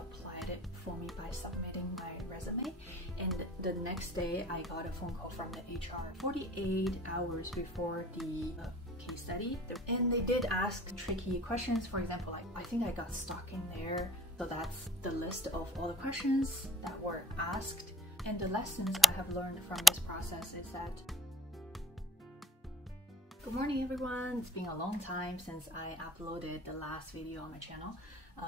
applied it for me by submitting my resume, and the next day I got a phone call from the HR 48 hours before the case study, and they did ask tricky questions. For example, like, I think I got stuck in there. So that's the list of all the questions that were asked, and the lessons I have learned from this process is that good morning everyone. It's been a long time since I uploaded the last video on my channel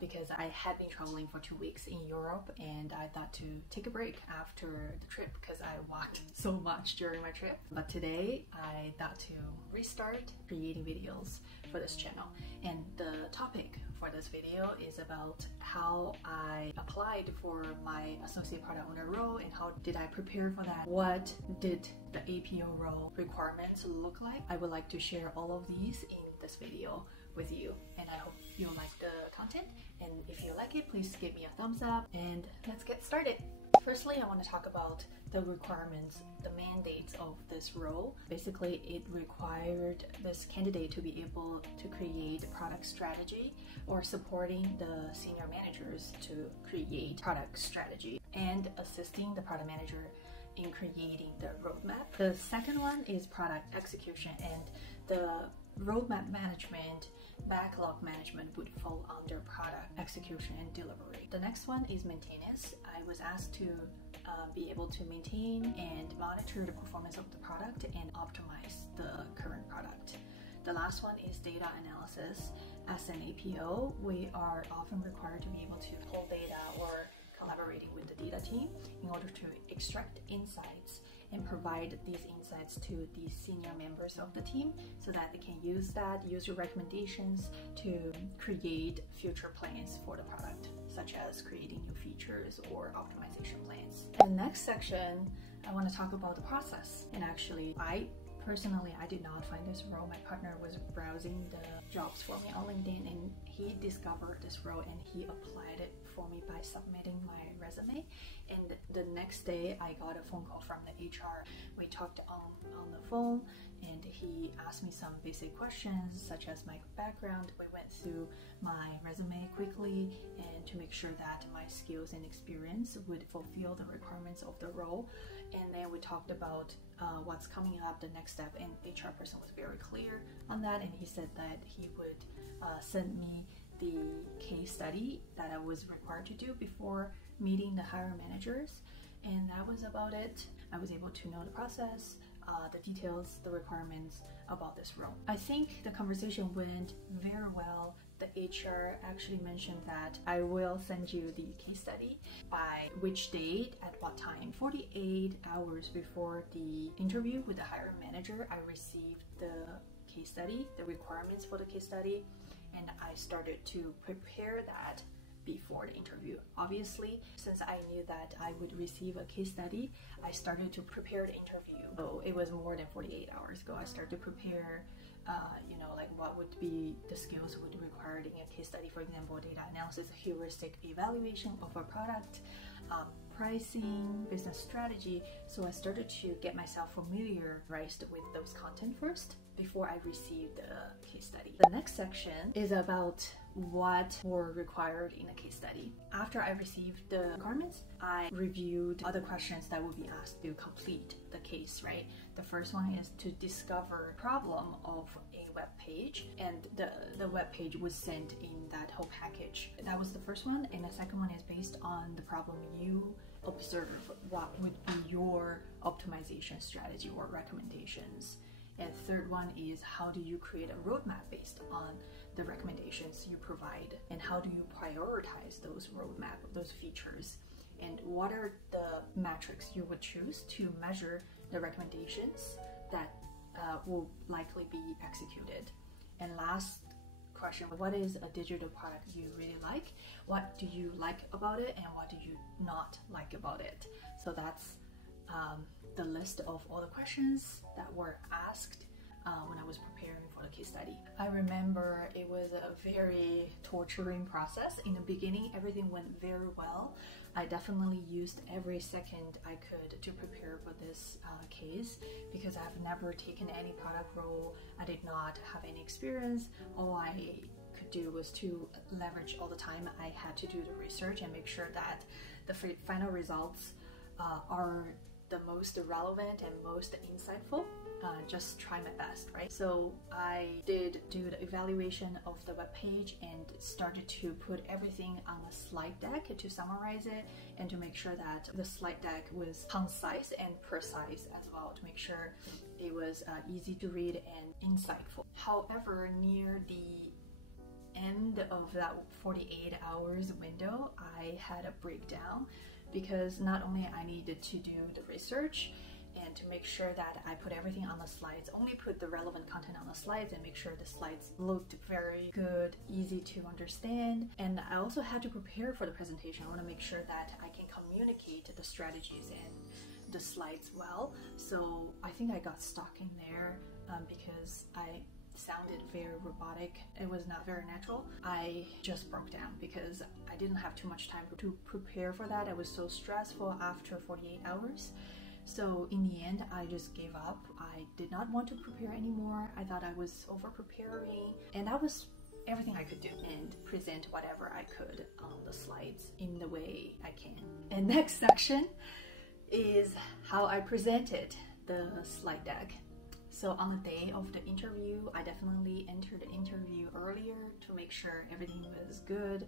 because I had been traveling for 2 weeks in Europe, and I thought to take a break after the trip because I walked so much during my trip. But today I thought to restart creating videos for this channel, and the topic for this video is about how I applied for my associate product owner role and how did I prepare for that. What did the APO role requirements look like? I would like to share all of these in this video with you, and I hope you like the content, and if you like it, please give me a thumbs up, and let's get started. Firstly, I want to talk about the requirements, the mandates of this role. Basically, it required this candidate to be able to create product strategy or supporting the senior managers to create product strategy and assisting the product manager in creating the roadmap. The second one is product execution, and the roadmap management, backlog management would fall under product execution and delivery. The next one is maintenance. I was asked to be able to maintain and monitor the performance of the product and optimize the current product. The last one is data analysis. As an APO, we are often required to be able to pull data or collaborating with the data team in order to extract insights and provide these insights to the senior members of the team so that they can use that, use your recommendations to create future plans for the product, such as creating new features or optimization plans. In the next section, I want to talk about the process. And actually, I did not find this role. My partner was browsing the jobs for me on LinkedIn, and he discovered this role and he applied it for me by submitting my resume. And the next day I got a phone call from the HR. We talked on the phone, and he asked me some basic questions such as my background. We went through my resume quickly and to make sure that my skills and experience would fulfill the requirements of the role. And then we talked about what's coming up, the next step, and HR person was very clear on that, and he said that he would send me the case study that I was required to do before meeting the hiring managers, and that was about it. I was able to know the process, the details, the requirements about this role. I think the conversation went very well. The HR actually mentioned that I will send you the case study by which date, at what time. 48 hours before the interview with the hiring manager, I received the case study, the requirements for the case study, and I started to prepare that before the interview. Obviously, since I knew that I would receive a case study, I started to prepare the interview. So it was more than 48 hours ago. I started to prepare like what would be the skills would be required in a case study. For example, data analysis, heuristic evaluation of a product, pricing, business strategy. So I started to get myself familiarized with those content first before I received the case study. The next section is about what were required in a case study. After I received the requirements, I reviewed other questions that would be asked to complete the case, right? The first one is to discover problem of a web page, and the web page was sent in that whole package. That was the first one, and the second one is based on the problem you observe. What would be your optimization strategy or recommendations? And third one is how do you create a roadmap based on the recommendations you provide, and how do you prioritize those roadmap, those features, and what are the metrics you would choose to measure the recommendations that will likely be executed. And last question, what is a digital product you really like? What do you like about it, and what do you not like about it? So that's the list of all the questions that were asked when I was preparing for the case study. I remember it was a very torturing process. In the beginning, everything went very well. I definitely used every second I could to prepare for this case because I've never taken any product role. I did not have any experience. All I could do was to leverage all the time I had to do the research and make sure that the final results are the most relevant and most insightful. Just try my best, right? So I did do the evaluation of the web page and started to put everything on a slide deck to summarize it and to make sure that the slide deck was concise and precise as well, to make sure it was easy to read and insightful. However, near the end of that 48 hours window, I had a breakdown because not only I needed to do the research and to make sure that I put everything on the slides, only put the relevant content on the slides and make sure the slides looked very good, easy to understand. And I also had to prepare for the presentation. I want to make sure that I can communicate the strategies and the slides well. So I think I got stuck in there because I sounded very robotic. It was not very natural. I just broke down because I didn't have too much time to prepare for that. It was so stressful after 48 hours. So in the end, I just gave up. I did not want to prepare anymore. I thought I was over preparing, and that was everything I could do and present whatever I could on the slides in the way I can. And next section is how I presented the slide deck. So on the day of the interview, I definitely entered the interview earlier to make sure everything was good,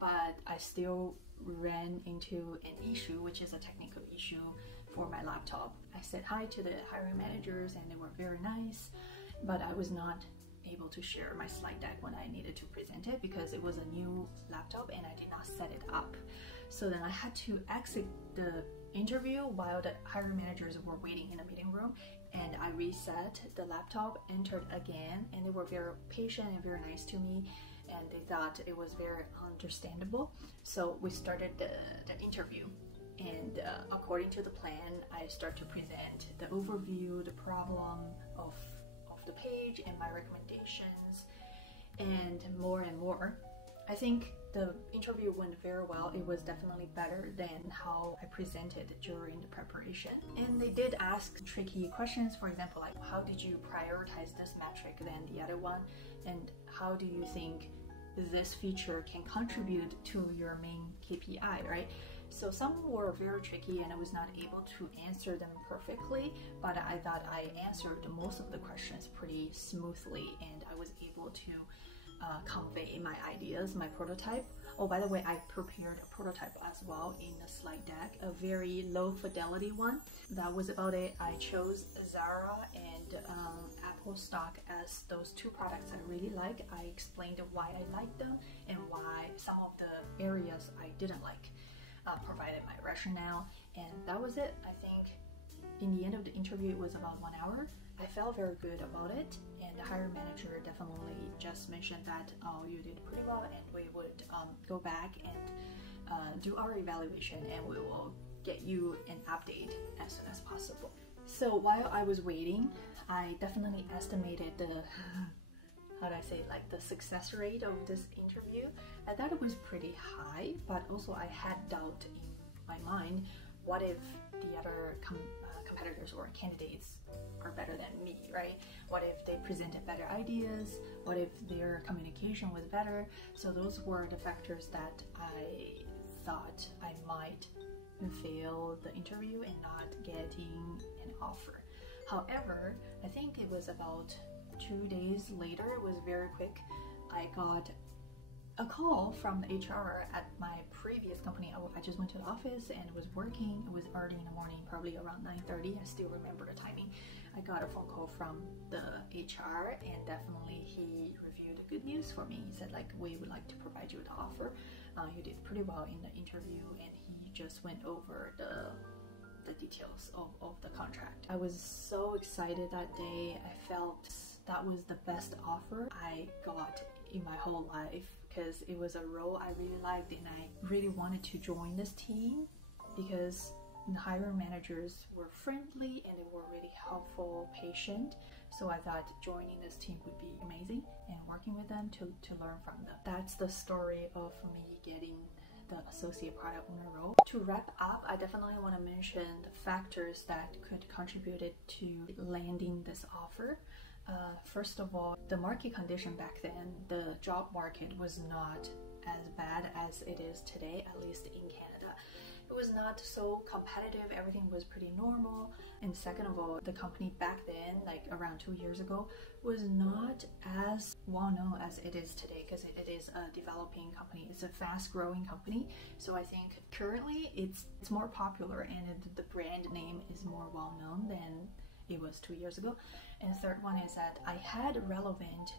but I still ran into an issue, which is a technical issue for my laptop. I said hi to the hiring managers and they were very nice, but I was not able to share my slide deck when I needed to present it because it was a new laptop and I did not set it up. So then I had to exit the interview while the hiring managers were waiting in the meeting room, and I reset the laptop, entered again, and they were very patient and very nice to me, and they thought it was very understandable. So we started the interview. And according to the plan, I start to present the overview, the problem of the page and my recommendations, and more. I think the interview went very well. It was definitely better than how I presented during the preparation. And they did ask tricky questions, for example, like how did you prioritize this metric than the other one? And how do you think this feature can contribute to your main KPI, right? So some were very tricky and I was not able to answer them perfectly, but I thought I answered most of the questions pretty smoothly and I was able to convey my ideas, my prototype. Oh, by the way, I prepared a prototype as well in the slide deck, a very low fidelity one. That was about it. I chose Zara and Apple stock as those two products I really like. I explained why I liked them and why some of the areas I didn't like. Provided my rationale, and that was it. I think in the end of the interview it was about 1 hour. I felt very good about it, and the hiring manager definitely just mentioned that, oh, you did pretty well and we would go back and do our evaluation and we will get you an update as soon as possible. So while I was waiting, I definitely estimated the how do I say, like the success rate of this interview. I thought it was pretty high, but also I had doubt in my mind, what if the other competitors or candidates are better than me, right? What if they presented better ideas? What if their communication was better? So those were the factors that I thought I might fail the interview and not getting an offer. However, I think it was about 2 days later, it was very quick, I got a call from the HR at my previous company. I just went to the office and was working. It was early in the morning, probably around 9:30. I still remember the timing. I got a phone call from the HR and definitely he reviewed the good news for me. He said, like, we would like to provide you with the offer. You did pretty well in the interview, and he just went over the details of the contract. I was so excited that day. I felt that was the best offer I got in my whole life because it was a role I really liked and I really wanted to join this team because the hiring managers were friendly and they were really helpful, patient. So I thought joining this team would be amazing and working with them to learn from them. That's the story of me getting the associate product owner role. To wrap up, I definitely want to mention the factors that could contribute to landing this offer. First of all, the market condition back then, the job market was not as bad as it is today, at least in Canada. It was not so competitive, everything was pretty normal. And second of all, the company back then, like around 2 years ago, was not as well known as it is today, because it is a developing company. It's a fast growing company. So I think currently it's more popular and the brand name is more well known than it was 2 years ago. And the third one is that I had relevant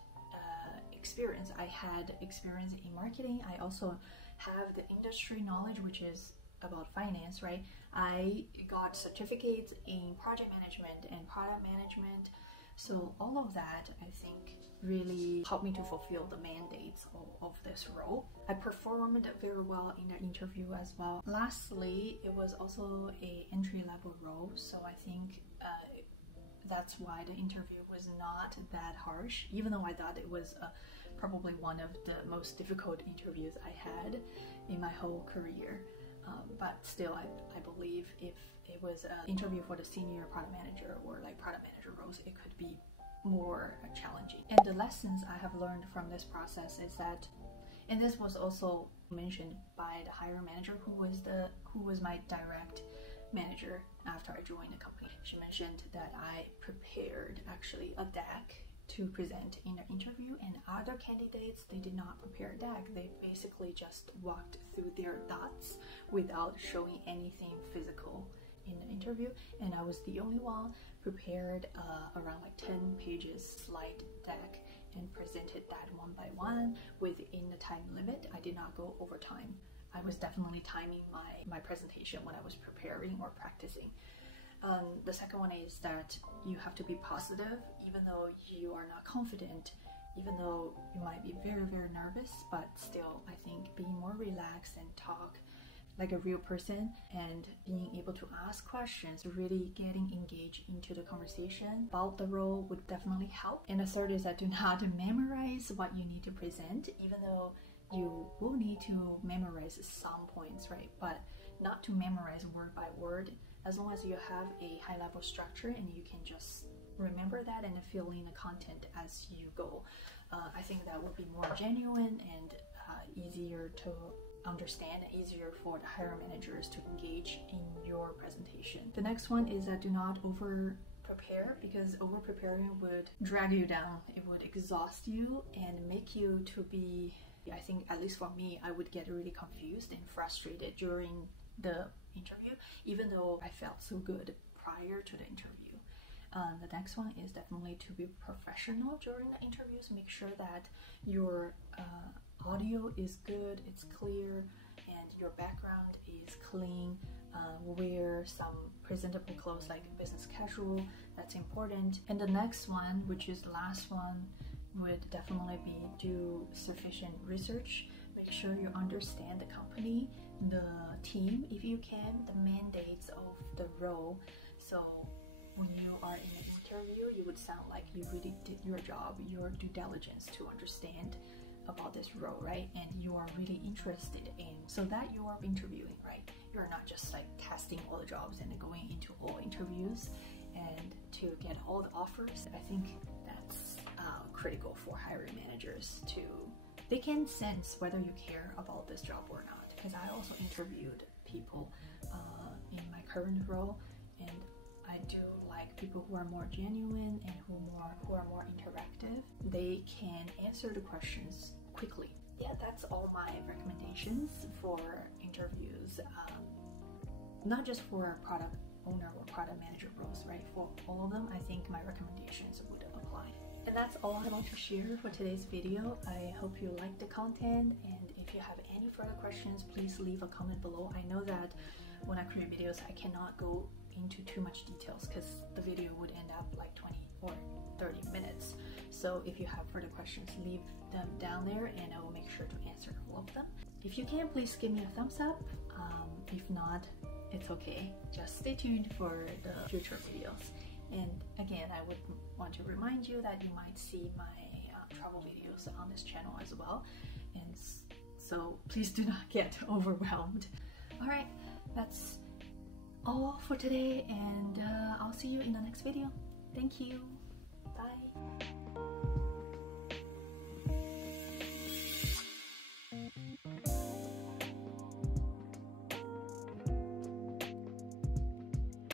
experience. I had experience in marketing. I also have the industry knowledge, which is about finance, right? I got certificates in project management and product management. So all of that, I think, really helped me to fulfill the mandates of this role. I performed very well in the interview as well. Lastly, it was also an entry-level role, so I think that's why the interview was not that harsh, even though I thought it was probably one of the most difficult interviews I had in my whole career. But still, I believe if it was an interview for the senior product manager or like product manager roles, it could be more challenging. And the lessons I have learned from this process is that, and this was also mentioned by the hiring manager who was my direct manager after I joined the company. She mentioned that I prepared actually a deck to present in the interview, and other candidates, they did not prepare a deck. They basically just walked through their thoughts without showing anything physical in the interview, and I was the only one prepared around like 10 pages slide deck and presented that one by one within the time limit. I did not go over time. I was definitely timing my presentation when I was preparing or practicing. The second one is that you have to be positive, even though you are not confident, even though you might be very, very nervous, but still, I think being more relaxed and talk like a real person and being able to ask questions, really getting engaged into the conversation about the role would definitely help. And the third is that do not memorize what you need to present, even though you will need to memorize some points, right? But not to memorize word by word, as long as you have a high level structure and you can just remember that and fill in the content as you go. I think that would be more genuine and easier to understand, easier for the hiring managers to engage in your presentation. The next one is that do not over prepare, because over preparing would drag you down. It would exhaust you and make you to be, I think, at least for me, I would get really confused and frustrated during the interview, even though I felt so good prior to the interview. The next one is definitely to be professional during the interviews. Make sure that your audio is good, it's clear, and your background is clean. Wear some presentable clothes like business casual, that's important. And the next one, which is the last one, would definitely be do sufficient research. Make sure you understand the company, the team, if you can, the mandates of the role. So when you are in an interview, you would sound like you really did your job, your due diligence to understand about this role, right? And you are really interested in, so that you are interviewing, right? You're not just like casting all the jobs and going into all interviews and to get all the offers. I think that's critical for hiring managers to, they can sense whether you care about this job or not. Because I also interviewed people in my current role, and I do like people who are more genuine and who are more interactive. They can answer the questions quickly. Yeah, that's all my recommendations for interviews. Not just for product owner or product manager roles, right? For all of them, I think my recommendations would apply. And that's all I want to share for today's video. I hope you liked the content, and if you have any further questions, please leave a comment below. I know that when I create videos, I cannot go into too much details because the video would end up like 20 or 30 minutes. So if you have further questions, leave them down there and I will make sure to answer all of them. If you can, please give me a thumbs up. If not, it's okay. Just stay tuned for the future videos. And again, I would want to remind you that you might see my travel videos on this channel as well. And so please do not get overwhelmed. All right, that's all for today, and I'll see you in the next video. Thank you. Bye.